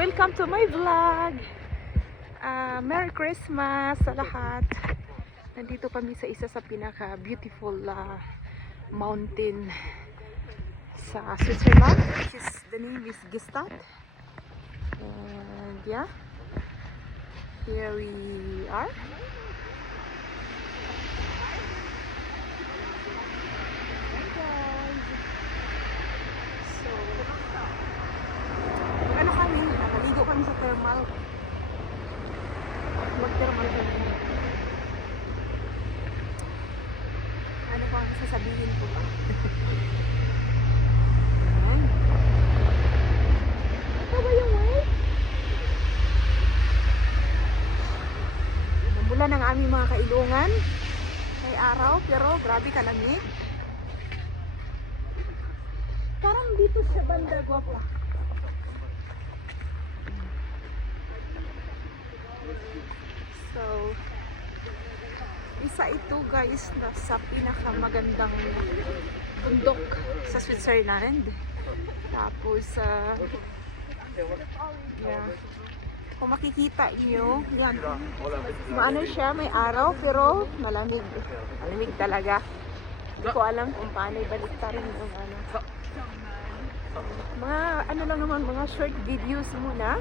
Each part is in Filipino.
Welcome to my vlog. Merry Christmas sa lahat. Nandito kami sa isa sa pinaka beautiful mountain sa Switzerland. The name is Gstaad. And yeah, here we are. Naligo kami sa thermal. Mag-thermal kami. Ano ba ang sasabihin ko pa? Ayan. Ito ba yung way? Namulan ang aming mga kailungan. May araw pero grabe kalamig. Parang dito sa banda guwapa. So, isa ito guys na sa pinakamagandang bundok sa Switzerland. Tapos, yeah. Kung makikita nyo, yan. Maano siya, may araw pero malamig. Malamig talaga. Hindi ko alam kung paano ibaliktarin yung ano. Mga ano lang naman, mga short videos muna.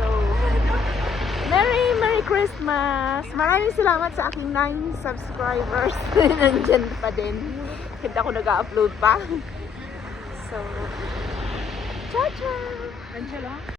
So, Merry Christmas! Maraming salamat sa aking 9 subscribers. Nandyan pa din. Hindi ako nag-upload pa. So, ciao ciao!